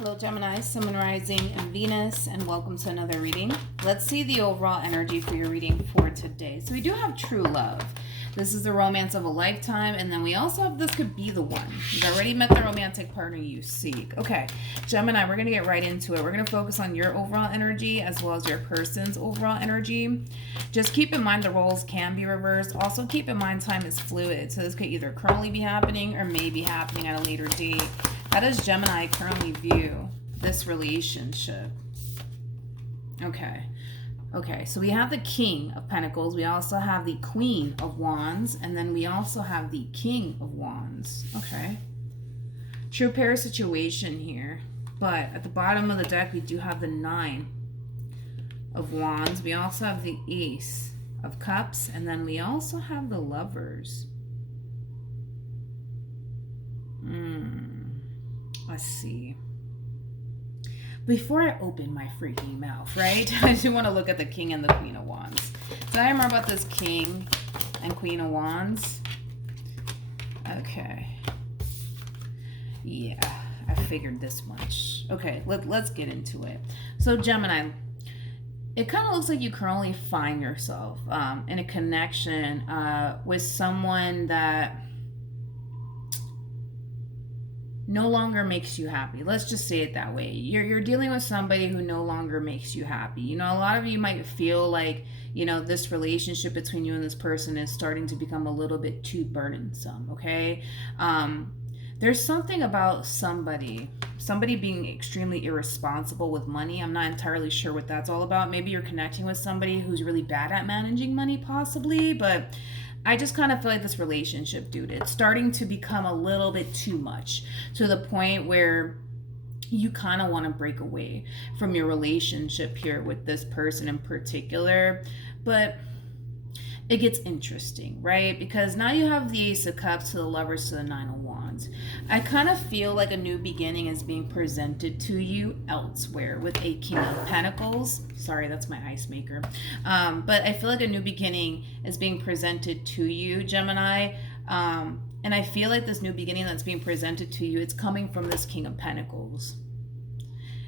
Hello Gemini, Sun, Moon, Rising, and Venus, and welcome to another reading. Let's see the overall energy for your reading for today. So we do have true love. This is the romance of a lifetime, and then we also have this could be the one. You've already met the romantic partner you seek. Okay, Gemini, we're going to get right into it. We're going to focus on your overall energy as well as your person's overall energy. Just keep in mind the roles can be reversed. Also keep in mind time is fluid, so this could either currently be happening or may be happening at a later date. How does Gemini currently view this relationship? Okay, so we have the King of Pentacles. We also have the Queen of Wands. And then we also have the King of Wands. Okay. True pair situation here. But at the bottom of the deck, we do have the Nine of Wands. We also have the Ace of Cups. And then we also have the Lovers. Let's see. Before I open my freaking mouth, right? I do want to look at the King and the Queen of Wands. Did I remember about this King and Queen of Wands? Okay. Yeah, I figured this much. Okay, let's get into it. So Gemini, it kind of looks like you currently find yourself in a connection with someone that no longer makes you happy. Let's just say it that way. You're dealing with somebody who no longer makes you happy. You know, a lot of you might feel like, you know, this relationship between you and this person is starting to become a little bit too burdensome, okay? There's something about somebody being extremely irresponsible with money. I'm not entirely sure what that's all about. Maybe you're connecting with somebody who's really bad at managing money, possibly, but I just kind of feel like this relationship, dude, it's starting to become a little bit too much to the point where you kind of want to break away from your relationship here with this person in particular. But it gets interesting, right? Because now you have the Ace of Cups to the Lovers to the Nine of Wands. I kind of feel like a new beginning is being presented to you elsewhere with a King of Pentacles. Sorry, that's my ice maker. But I feel like a new beginning is being presented to you, Gemini. And I feel like this new beginning that's being presented to you, it's coming from this King of Pentacles.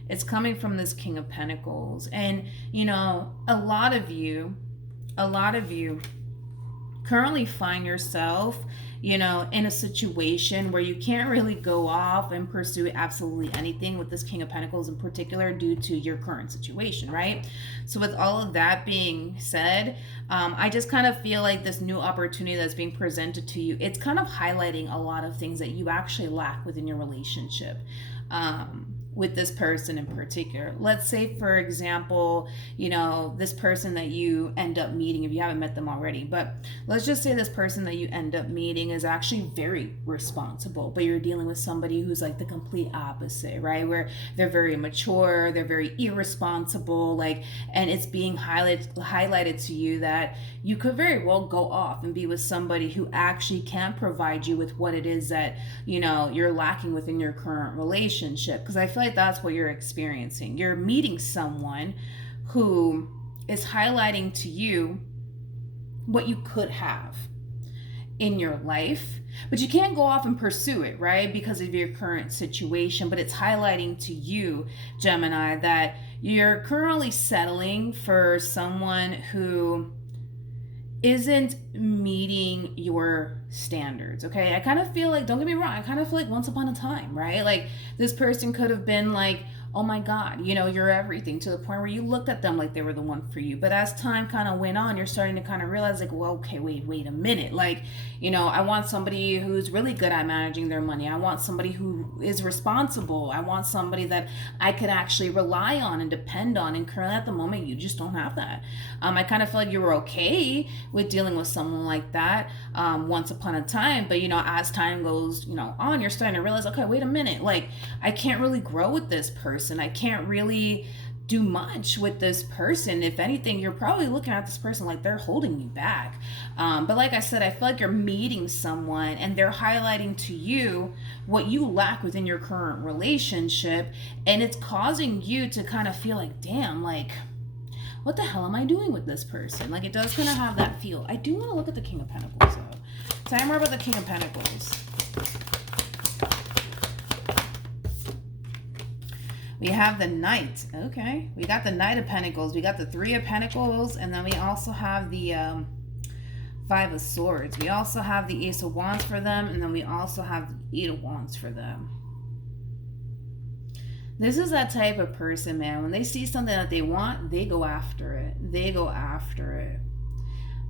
It's coming from this King of Pentacles. And, you know, a lot of you currently find yourself, you know, in a situation where you can't really go off and pursue absolutely anything with this King of Pentacles in particular due to your current situation, right? So with all of that being said, I just kind of feel like this new opportunity that's being presented to you, it's kind of highlighting a lot of things that you actually lack within your relationship. With this person in particular. Let's say, for example, you know, this person that you end up meeting, if you haven't met them already, but let's just say this person that you end up meeting is actually very responsible, but you're dealing with somebody who's like the complete opposite, right? Where they're very mature, they're very irresponsible, like, and it's being highlighted to you that you could very well go off and be with somebody who actually can provide you with what it is that, you know, you're lacking within your current relationship. Because I feel like that's what you're experiencing. You're meeting someone who is highlighting to you what you could have in your life, but you can't go off and pursue it, right? Because of your current situation. But it's highlighting to you, Gemini, that you're currently settling for someone who isn't meeting your standards, okay? I kind of feel like, don't get me wrong, I kind of feel like once upon a time, right? Like this person could have been like, oh my God, you know, you're everything, to the point where you looked at them like they were the one for you. But as time kind of went on, you're starting to kind of realize like, well, okay, wait a minute. Like, you know, I want somebody who's really good at managing their money. I want somebody who is responsible. I want somebody that I could actually rely on and depend on. And currently at the moment, you just don't have that. I kind of feel like you were okay with dealing with someone like that once upon a time. But, you know, as time goes, you know, on, you're starting to realize, okay, wait a minute. Like, I can't really grow with this person. I can't really do much with this person. If anything, you're probably looking at this person like they're holding you back. But like I said, I feel like you're meeting someone and they're highlighting to you what you lack within your current relationship. And it's causing you to kind of feel like, damn, like, what the hell am I doing with this person? Like, it does kind of have that feel. I do want to look at the King of Pentacles, though. Tell me more about the King of Pentacles. We have the Knight. Okay. We got the Knight of Pentacles. We got the Three of Pentacles. And then we also have the Five of Swords. We also have the Ace of Wands for them. And then we also have the Eight of Wands for them. This is that type of person, man. When they see something that they want, they go after it. They go after it.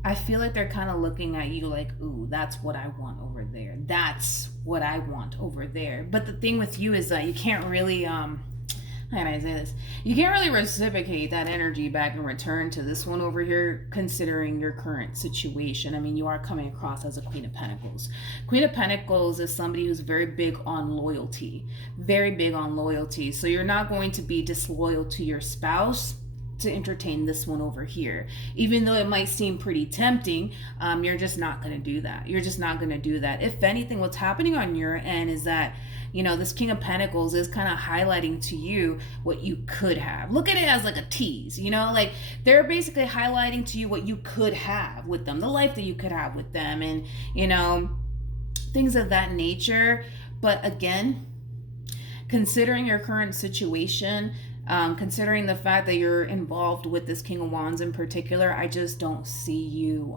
I feel like they're kind of looking at you like, ooh, that's what I want over there. That's what I want over there. But the thing with you is that you can't really, how can I say this? You can't really reciprocate that energy back in return to this one over here, considering your current situation. I mean, you are coming across as a Queen of Pentacles. Queen of Pentacles is somebody who's very big on loyalty. Very big on loyalty. So you're not going to be disloyal to your spouse to entertain this one over here. Even though it might seem pretty tempting, you're just not going to do that. You're just not going to do that. If anything, what's happening on your end is that, you know, this King of Pentacles is kind of highlighting to you what you could have. Look at it as like a tease, you know, like they're basically highlighting to you what you could have with them, the life that you could have with them, and, you know, things of that nature. But again, considering your current situation, considering the fact that you're involved with this King of Wands in particular, I just don't see you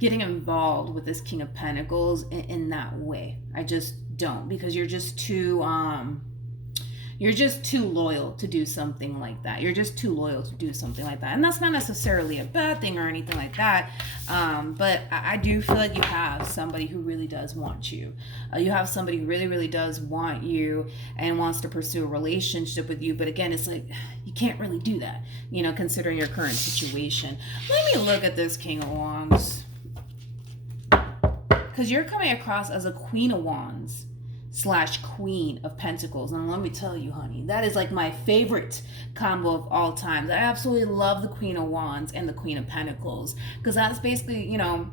getting involved with this King of Pentacles in that way. I just don't, because you're just too loyal to do something like that. You're just too loyal to do something like that. And that's not necessarily a bad thing or anything like that. But I do feel like you have somebody who really does want you. You have somebody who really, really does want you and wants to pursue a relationship with you. But again, it's like, you can't really do that, you know, considering your current situation. Let me look at this King of Wands. Because you're coming across as a Queen of Wands / Queen of Pentacles. And let me tell you, honey, that is like my favorite combo of all times. I absolutely love the Queen of Wands and the Queen of Pentacles, because that's basically, you know,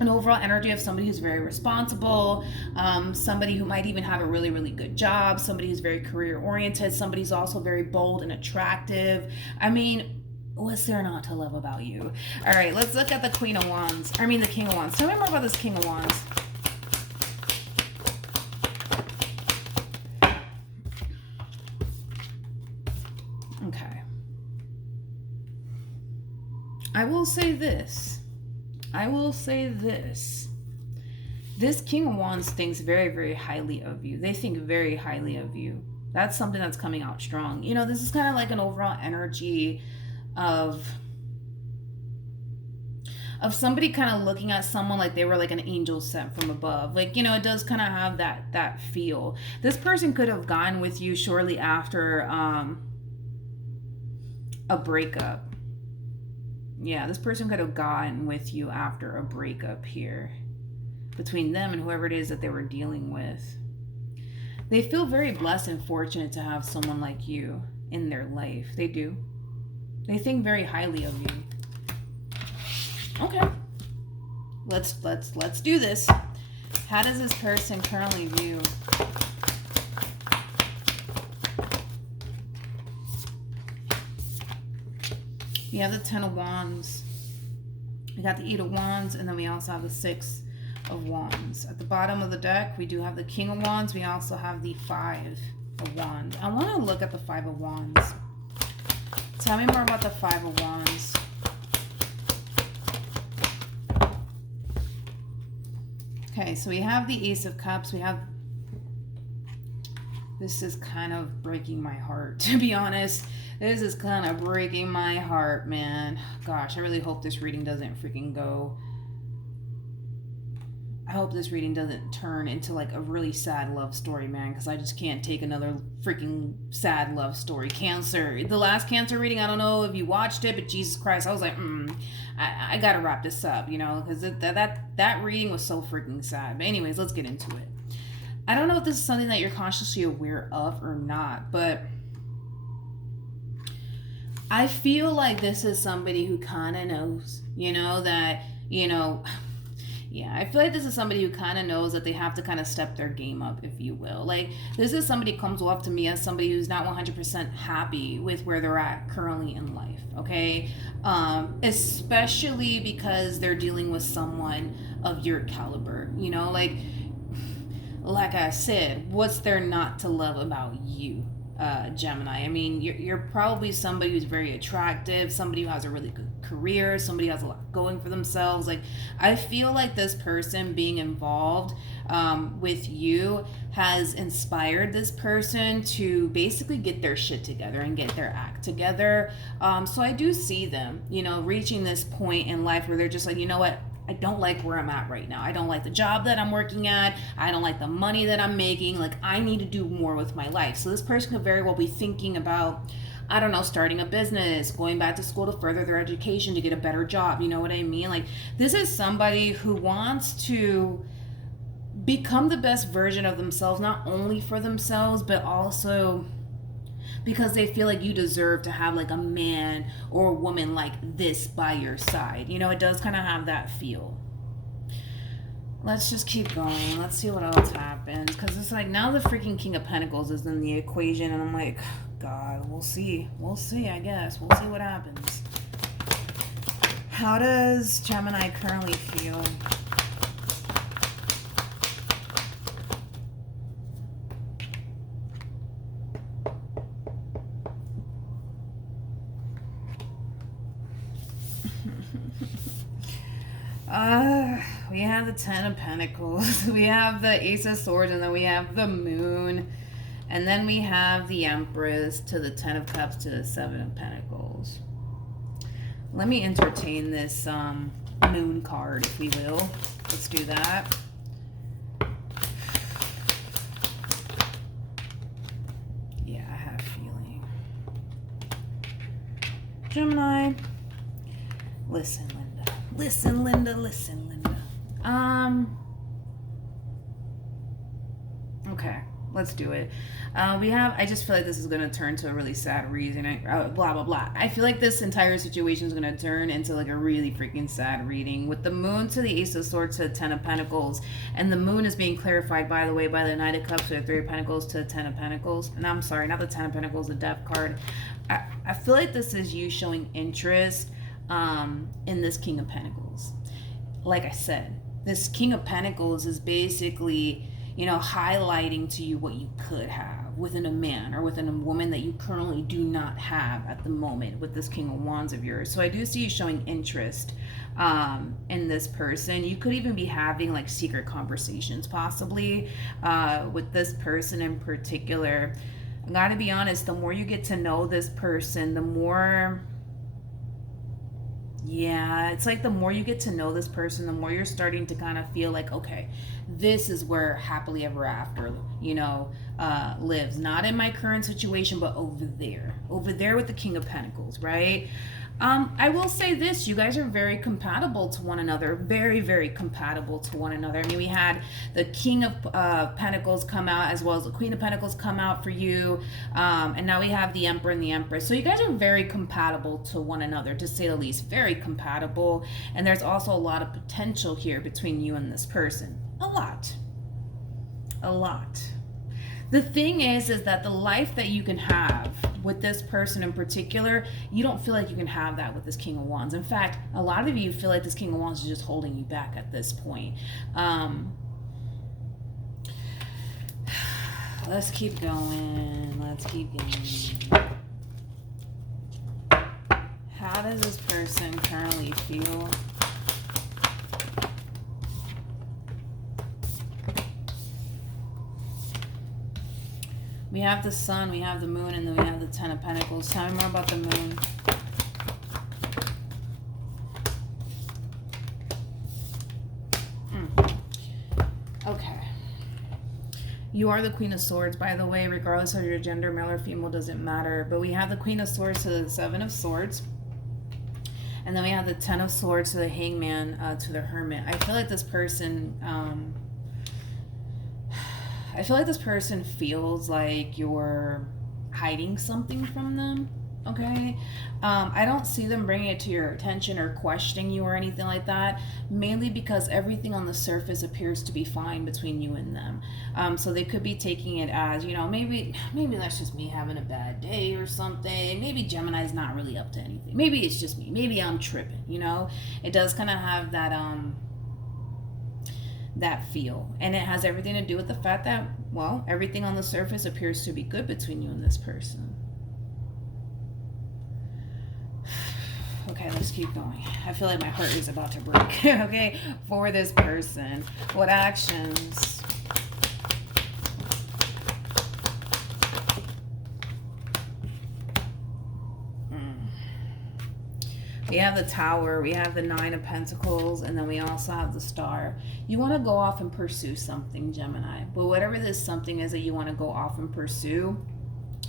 an overall energy of somebody who's very responsible, somebody who might even have a really, really good job, somebody who's very career oriented, somebody who's also very bold and attractive. I mean, what's there not to love about you? All right, let's look at the Queen of Wands. I mean, the King of Wands. Tell me more about this King of Wands. Okay. I will say this. This King of Wands thinks very, very highly of you. They think very highly of you. That's something that's coming out strong. You know, this is kind of like an overall energy of somebody kind of looking at someone like they were like an angel sent from above. Like, you know, it does kind of have that feel. This person could have gone with you shortly after a breakup. Yeah, this person could have gone with you after a breakup here between them and whoever it is that they were dealing with. They feel very blessed and fortunate to have someone like you in their life. They do. They think very highly of you. Okay. Let's do this. How does this person currently view? We have the Ten of Wands. We got the Eight of Wands, and then we also have the Six of Wands. At the bottom of the deck, we do have the King of Wands. We also have the Five of Wands. I want to look at the Five of Wands. Tell me more about the Five of Wands. Okay, so we have the Ace of Cups. We have... This is kind of breaking my heart, to be honest. This is kind of breaking my heart, man. Gosh, I really hope this reading doesn't freaking go... I hope this reading doesn't turn into like a really sad love story, man, because I just can't take another freaking sad love story. Cancer. The last Cancer reading, I don't know if you watched it, but Jesus Christ, I was like, I gotta wrap this up, you know, because that reading was so freaking sad. But anyways, let's get into it. I don't know if this is something that you're consciously aware of or not, but I feel like this is somebody who kind of knows, you know, that, you know... Yeah, I feel like this is somebody who kind of knows that they have to kind of step their game up, if you will. Like, this is somebody who comes up to me as somebody who's not 100% happy with where they're at currently in life, okay? Especially because they're dealing with someone of your caliber, you know? Like I said, what's there not to love about you? Gemini. I mean, you're probably somebody who's very attractive, somebody who has a really good career, somebody who has a lot going for themselves. Like, I feel like this person being involved with you has inspired this person to basically get their shit together and get their act together. So I do see them, reaching this point in life where they're just like, you know what? I don't like where I'm at right now. I don't like the job that I'm working at. I don't like the money that I'm making. Like, I need to do more with my life. So this person could very well be thinking about, I don't know, starting a business, going back to school to further their education, to get a better job. You know what I mean? Like, this is somebody who wants to become the best version of themselves, not only for themselves, but also because they feel like you deserve to have like a man or a woman like this by your side. It does kind of have that feel. Let's just keep going. Let's see what else happens. Because it's like now the freaking King of Pentacles is in the equation. And I'm like, God, we'll see. We'll see, I guess. We'll see what happens. How does Gemini currently feel? We have the Ten of Pentacles, we have the Ace of Swords, and then we have the Moon, and then we have the Empress to the Ten of Cups to the Seven of Pentacles. Let me entertain this Moon card, if we will. Let's do that. Yeah, I have a feeling. Gemini, listen, Linda. Listen, Linda. Listen, Linda. Okay, let's do it. I just feel like this is going to turn to a really sad reading. Blah, blah, blah. I feel like this entire situation is going to turn into like a really freaking sad reading. With the Moon to the Ace of Swords to the Ten of Pentacles. And the Moon is being clarified, by the way, by the Knight of Cups to the Three of Pentacles to the Ten of Pentacles. And I'm sorry, not the Ten of Pentacles, the Death card. I feel like this is you showing interest in this King of Pentacles. Like I said, this King of Pentacles is basically, highlighting to you what you could have within a man or within a woman that you currently do not have at the moment with this King of Wands of yours. So I do see you showing interest in this person. You could even be having like secret conversations possibly with this person in particular. I gotta be honest, the more you get to know this person, the more... Yeah, it's like the more you get to know this person, the more you're starting to kind of feel like, okay, this is where happily ever after, lives. Not in my current situation, but over there with the King of Pentacles, right? I will say this, you guys are very compatible to one another, very, very compatible to one another. I mean, we had the King of Pentacles come out as well as the Queen of Pentacles come out for you, and now we have the Emperor and the Empress. So you guys are very compatible to one another, to say the least, very compatible. And there's also a lot of potential here between you and this person. A lot. The thing is that the life that you can have with this person in particular, you don't feel like you can have that with this King of Wands. In fact, a lot of you feel like this King of Wands is just holding you back at this point. Let's keep going. How does this person currently feel? We have the Sun, we have the Moon, and then we have the Ten of Pentacles. Tell me more about the Moon. Okay. You are the Queen of Swords, by the way, regardless of your gender, male or female, doesn't matter. But we have the Queen of Swords to the Seven of Swords. And then we have the Ten of Swords to the Hangman, to the Hermit. I feel like this person... feels like you're hiding something from them, okay? I don't see them bringing it to your attention or questioning you or anything like that, mainly because everything on the surface appears to be fine between you and them. So they could be taking it as, maybe that's just me having a bad day or something. Maybe Gemini's not really up to anything. Maybe it's just me. Maybe I'm tripping, It does kind of have that feel, and it has everything to do with the fact that Well, everything on the surface appears to be good between you and this person. Okay, let's keep going. I feel like my heart is about to break. Okay, for this person, what actions? We have the Tower, we have the Nine of Pentacles, and then we also have the Star. You want to go off and pursue something, Gemini. But whatever this something is that you want to go off and pursue,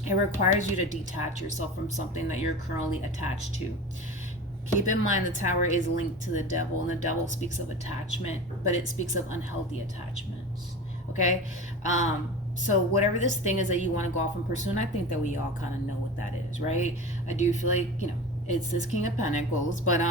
it requires you to detach yourself from something that you're currently attached to. Keep in mind the Tower is linked to the Devil, and the Devil speaks of attachment, but it speaks of unhealthy attachments. Okay? So whatever this thing is that you want to go off and pursue, and I think that we all kind of know what that is, right? I do feel like, it's this King of Pentacles, but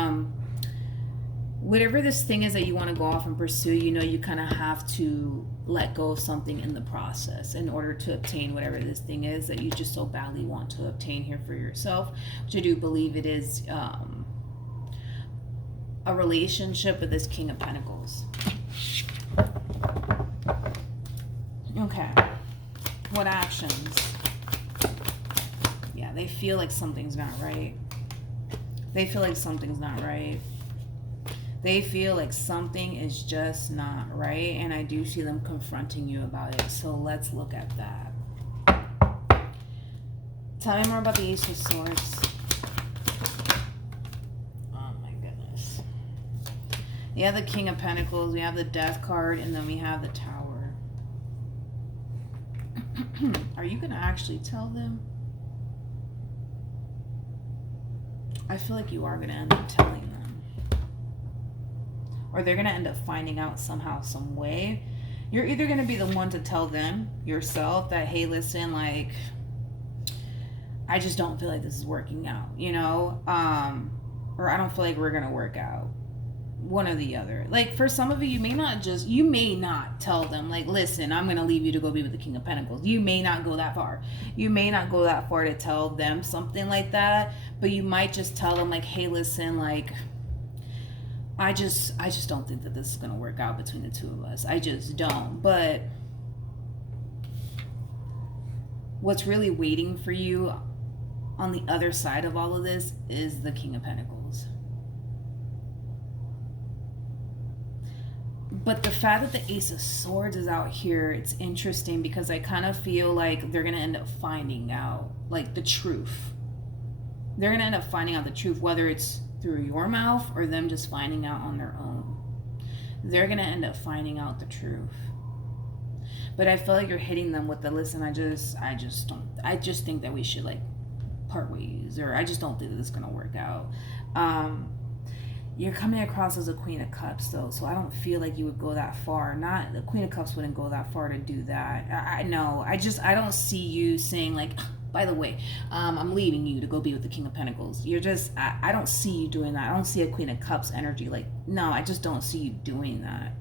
whatever this thing is that you want to go off and pursue, you kind of have to let go of something in the process in order to obtain whatever this thing is that you just so badly want to obtain here for yourself, which I do believe it is a relationship with this King of Pentacles. Okay, what actions? Yeah, they feel like something's not right. They feel like something's not right. They feel like something is just not right, and I do see them confronting you about it. So let's look at that. Tell me more about the Ace of Swords. Oh my goodness. You have the King of Pentacles, we have the Death card, and then we have the Tower. Are you going to actually tell them? I feel like you are going to end up telling them. Or they're going to end up finding out somehow, some way. You're either going to be the one to tell them yourself that, hey, listen, like, I just don't feel like this is working out, or I don't feel like we're going to work out. One or the other. Like, for some of you, you may not tell them, like, listen, I'm going to leave you to go be with the King of Pentacles. You may not go that far. You may not go that far to tell them something like that, but you might just tell them, like, hey, listen, like, I just don't think that this is going to work out between the two of us. I just don't. But what's really waiting for you on the other side of all of this is the King of Pentacles. But the fact that the Ace of Swords is out here, it's interesting because I kind of feel like they're going to end up finding out, like, the truth. They're going to end up finding out the truth, whether it's through your mouth or them just finding out on their own. They're going to end up finding out the truth. But I feel like you're hitting them with the, listen, I just think that we should, like, part ways, or I just don't think that this is going to work out. You're coming across as a Queen of Cups, though, so I don't feel like you would go that far. Not the Queen of Cups wouldn't go that far to do that. I know. I don't see you saying, like, by the way, I'm leaving you to go be with the King of Pentacles. You're just, I don't see you doing that. I don't see a Queen of Cups energy. Like, no, I just don't see you doing that.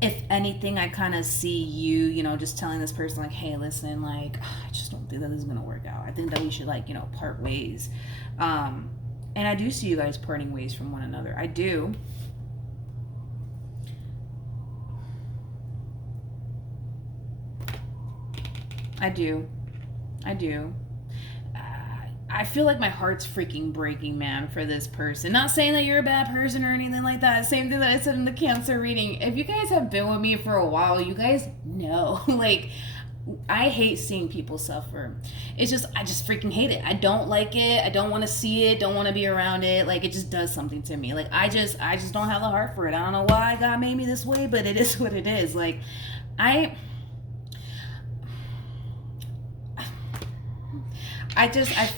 If anything, I kind of see you, just telling this person, like, hey, listen, like, I just don't think that this is going to work out. I think that we should, like, part ways. And I do see you guys parting ways from one another. I do. I feel like my heart's freaking breaking, man, for this person. Not saying that you're a bad person or anything like that. Same thing that I said in the Cancer reading. If you guys have been with me for a while, you guys know. Like, I hate seeing people suffer. I just freaking hate it. I don't like it. I don't want to see it. Don't want to be around it. Like, it just does something to me. Like, I just don't have the heart for it. I don't know why God made me this way, but it is what it is. Like, I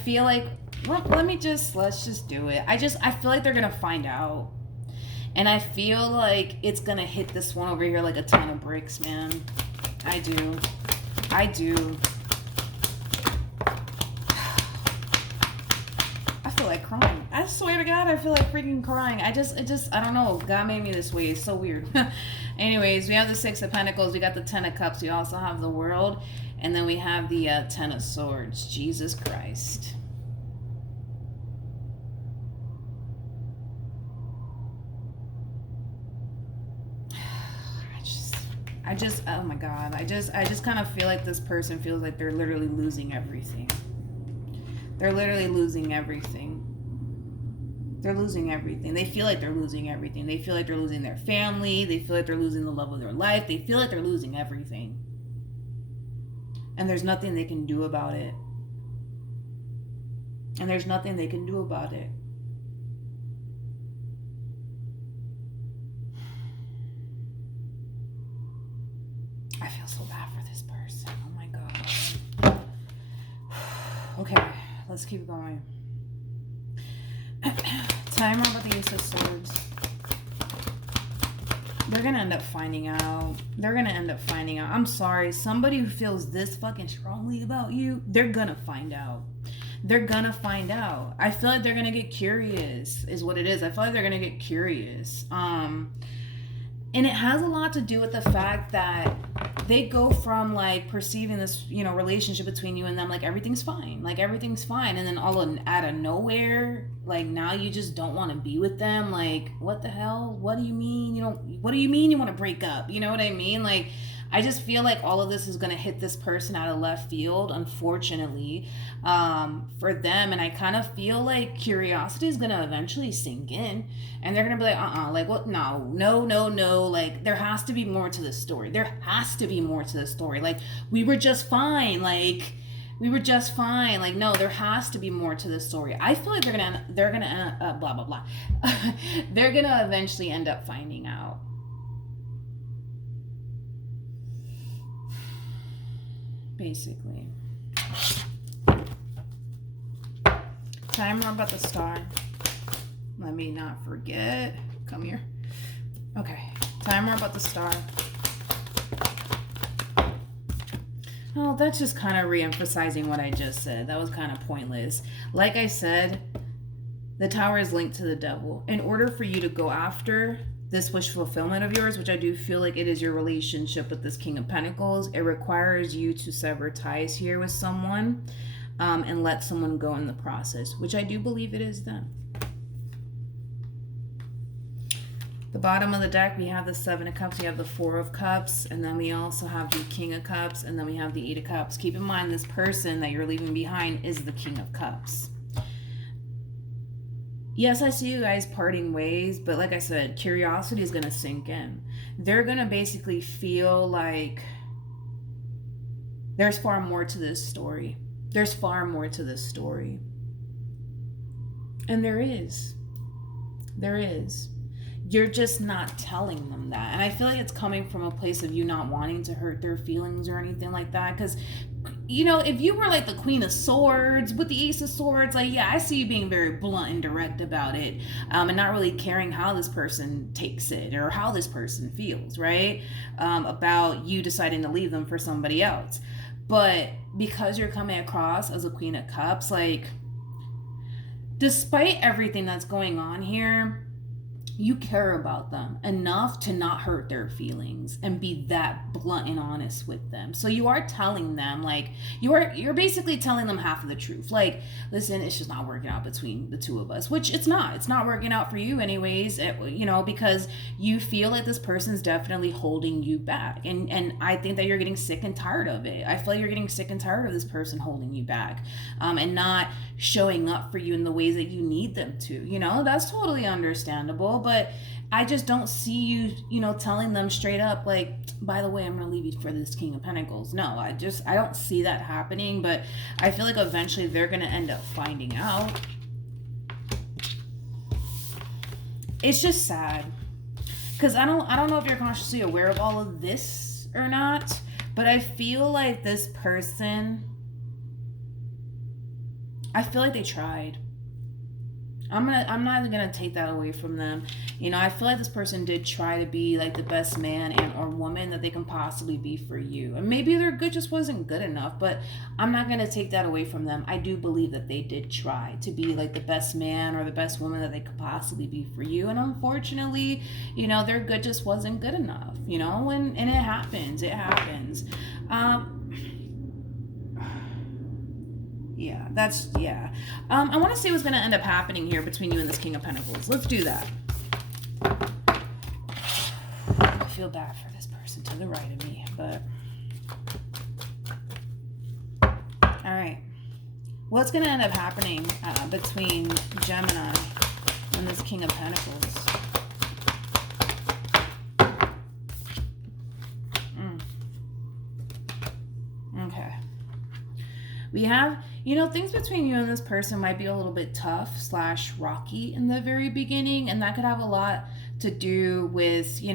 feel like, let's just do it. I feel like they're going to find out. And I feel like it's going to hit this one over here like a ton of bricks, man. I do. I feel like crying. I swear to God, I feel like freaking crying. I don't know. God made me this way. It's so weird. Anyways, we have the Six of Pentacles. We got the Ten of Cups. We also have the World. And then we have the Ten of Swords. Jesus Christ. oh my God, I just kind of feel like this person feels like they're literally losing everything. They're literally losing everything. They're losing everything. They feel like they're losing everything. They feel like they're losing their family. They feel like they're losing the love of their life. They feel like they're losing everything. And there's nothing they can do about it. And there's nothing they can do about it. I feel so bad for this person. Oh my God. Okay, let's keep going. Time about the Ace of Swords. They're gonna end up finding out. They're gonna end up finding out. I'm sorry. Somebody who feels this fucking strongly about you, they're gonna find out. They're gonna find out. I feel like they're gonna get curious, is what it is. I feel like they're gonna get curious. And it has a lot to do with the fact that they go from like perceiving this, you know, relationship between you and them like everything's fine. Like everything's fine. And then out of nowhere, like now you just don't want to be with them. Like, what the hell? What do you mean? What do you mean you want to break up? You know what I mean? Like, I just feel like all of this is going to hit this person out of left field, unfortunately, for them. And I kind of feel like curiosity is going to eventually sink in. And they're going to be like, like, what? No. Like, there has to be more to this story. There has to be more to this story. Like, we were just fine. Like, no, there has to be more to this story. I feel like they're gonna blah, blah, blah. They're going to eventually end up finding out. Basically. Timer about the star. Let me not forget. Come here. Okay. Timer about the star. Oh, that's just kind of re-emphasizing what I just said. That was kind of pointless. Like I said, the Tower is linked to the devil. In order for you to go after this wish fulfillment of yours, which I do feel like it is your relationship with this King of Pentacles, it requires you to sever ties here with someone and let someone go in the process, which I do believe it is them. The bottom of the deck, we have the Seven of Cups, we have the Four of Cups, and then we also have the King of Cups, and then we have the Eight of Cups. Keep in mind, this person that you're leaving behind is the King of Cups. Yes, I see you guys parting ways, but like I said, curiosity is going to sink in. They're going to basically feel like there's far more to this story. There's far more to this story. And there is. There is. You're just not telling them that. And I feel like it's coming from a place of you not wanting to hurt their feelings or anything like that. Because, you know, if you were like the Queen of Swords with the Ace of Swords, like, yeah, I see you being very blunt and direct about it, and not really caring how this person takes it or how this person feels, right? About you deciding to leave them for somebody else. But because you're coming across as a Queen of Cups, like, despite everything that's going on here, you care about them enough to not hurt their feelings and be that blunt and honest with them. So you are telling them, like, you're basically telling them half of the truth. Like, listen, it's just not working out between the two of us, which it's not working out for you anyways, you know, because you feel like this person's definitely holding you back. And I think that you're getting sick and tired of it. I feel like you're getting sick and tired of this person holding you back, and not showing up for you in the ways that you need them to, you know. That's totally understandable, but I just don't see you, you know, telling them straight up, like, by the way, I'm gonna leave you for this King of Pentacles. No, I don't see that happening. But I feel like eventually they're gonna end up finding out. It's just sad, because I don't know if you're consciously aware of all of this or not, but I feel like this person, I feel like they tried. I'm not gonna take that away from them. You know, I feel like this person did try to be like the best man and or woman that they can possibly be for you. And maybe their good just wasn't good enough, but I'm not gonna take that away from them. I do believe that they did try to be like the best man or the best woman that they could possibly be for you. And unfortunately, you know, their good just wasn't good enough, you know, and it happens. It happens. Yeah. I want to see what's going to end up happening here between you and this King of Pentacles. Let's do that. I feel bad for this person. person to the right of me, but all right. What's going to end up happening between Gemini and this King of Pentacles? Okay. We have, things between you and this person might be a little bit tough / rocky in the very beginning. And that could have a lot to do with, you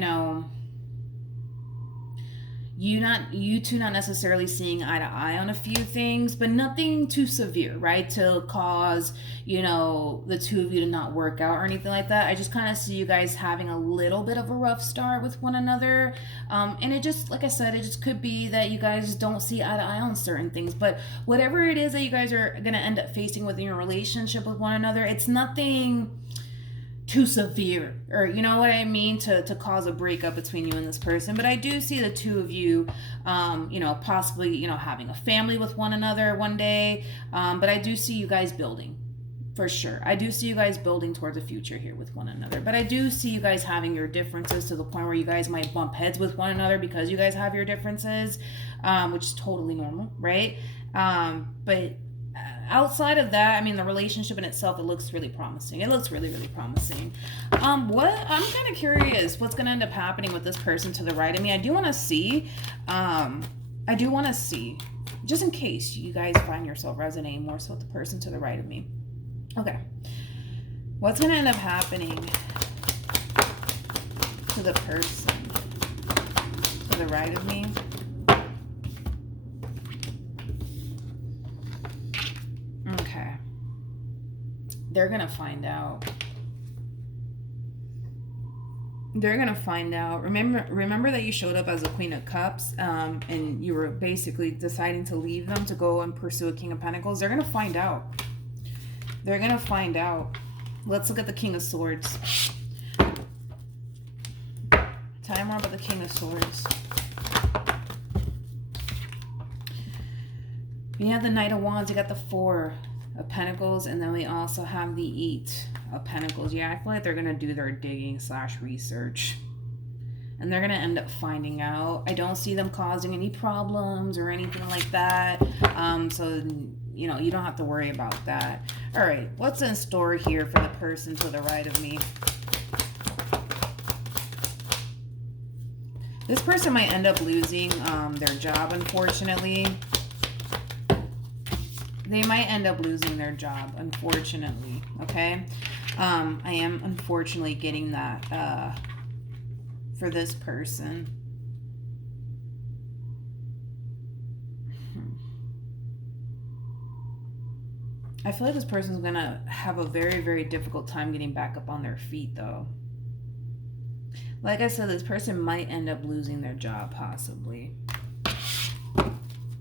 two not necessarily seeing eye to eye on a few things, but nothing too severe, right? To cause, the two of you to not work out or anything like that. I just kind of see you guys having a little bit of a rough start with one another. And it just, like I said, it just could be that you guys don't see eye to eye on certain things. But whatever it is that you guys are going to end up facing within your relationship with one another, it's nothing too severe, or you know what I mean, to cause a breakup between you and this person. But I do see the two of you possibly having a family with one another one day, but I do see you guys building, for sure. I do see you guys building towards a future here with one another, but I do see you guys having your differences to the point where you guys might bump heads with one another because you guys have your differences, which is totally normal, right? But outside of that, the relationship in itself, it looks really promising. It looks really, really promising. I'm kind of curious what's going to end up happening with this person to the right of me. I do want to see, just in case you guys find yourself resonating more so with the person to the right of me. Okay. What's going to end up happening to the person to the right of me? Okay. They're going to find out. They're going to find out. Remember that you showed up as a Queen of Cups, and you were basically deciding to leave them to go and pursue a King of Pentacles. They're going to find out. They're going to find out. Let's look at the King of Swords. Tell me more about the King of Swords. We have the Knight of Wands. You got the Four of Pentacles, and then we also have the Eight of Pentacles. Yeah, I feel like they're going to do their digging / research. And they're going to end up finding out. I don't see them causing any problems or anything like that. So, you don't have to worry about that. All right, what's in store here for the person to the right of me? This person might end up losing their job, unfortunately. They might end up losing their job, unfortunately, okay? I am unfortunately getting that for this person. I feel like this person's going to have a very, very difficult time getting back up on their feet, though. Like I said, this person might end up losing their job, possibly.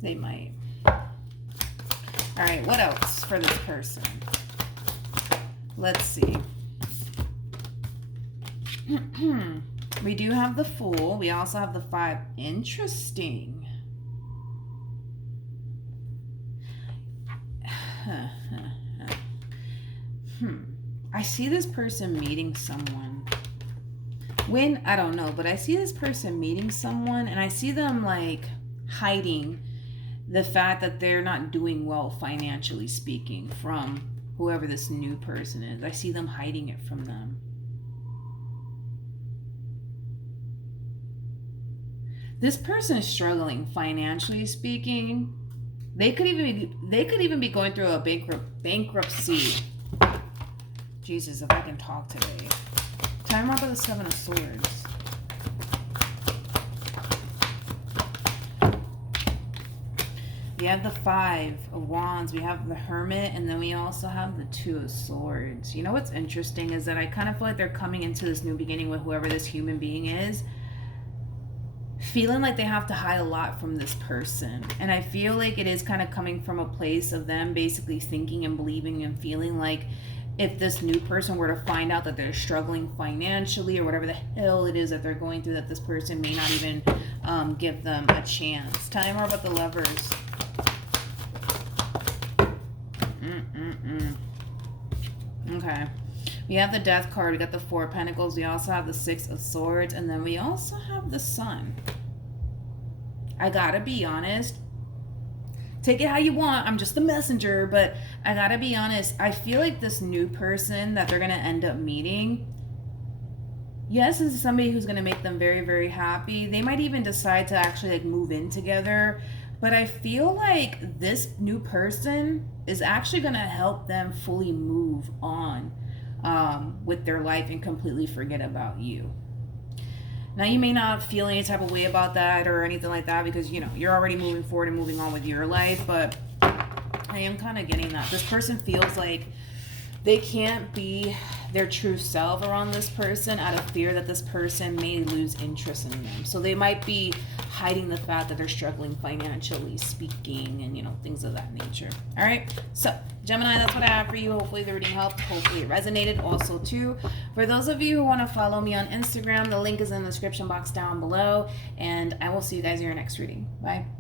They might. All right, what else for this person? Let's see. We do have the Fool. We also have the Five. Interesting. I see this person meeting someone. When, I don't know, but I see this person meeting someone, and I see them like hiding the fact that they're not doing well financially speaking from whoever this new person is. I see them hiding it from them. This person is struggling financially speaking. They could even be going through a bankruptcy. Jesus, if I can talk today. Tell me more about the Seven of Swords. We have the Five of Wands, we have the Hermit, and then we also have the Two of Swords. You know what's interesting is that I kind of feel like they're coming into this new beginning with whoever this human being is, feeling like they have to hide a lot from this person. And I feel like it is kind of coming from a place of them basically thinking and believing and feeling like if this new person were to find out that they're struggling financially or whatever the hell it is that they're going through, that this person may not even give them a chance. Tell me more about the Lovers. Okay. We have the Death card. We got the Four of Pentacles. We also have the Six of Swords. And then we also have the Sun. I gotta be honest. Take it how you want. I'm just the messenger, but I gotta be honest. I feel like this new person that they're gonna end up meeting, yes, this is somebody who's gonna make them very, very happy. They might even decide to actually like move in together. But I feel like this new person is actually gonna help them fully move on with their life and completely forget about you. Now, you may not feel any type of way about that or anything like that because, you know, you're already moving forward and moving on with your life, but I am kind of getting that. This person feels like they can't be their true self around this person out of fear that this person may lose interest in them. So they might be hiding the fact that they're struggling financially speaking and, you know, things of that nature. All right. So, Gemini, that's what I have for you. Hopefully the reading helped. Hopefully it resonated. Also, too, for those of you who want to follow me on Instagram, the link is in the description box down below. And I will see you guys in your next reading. Bye.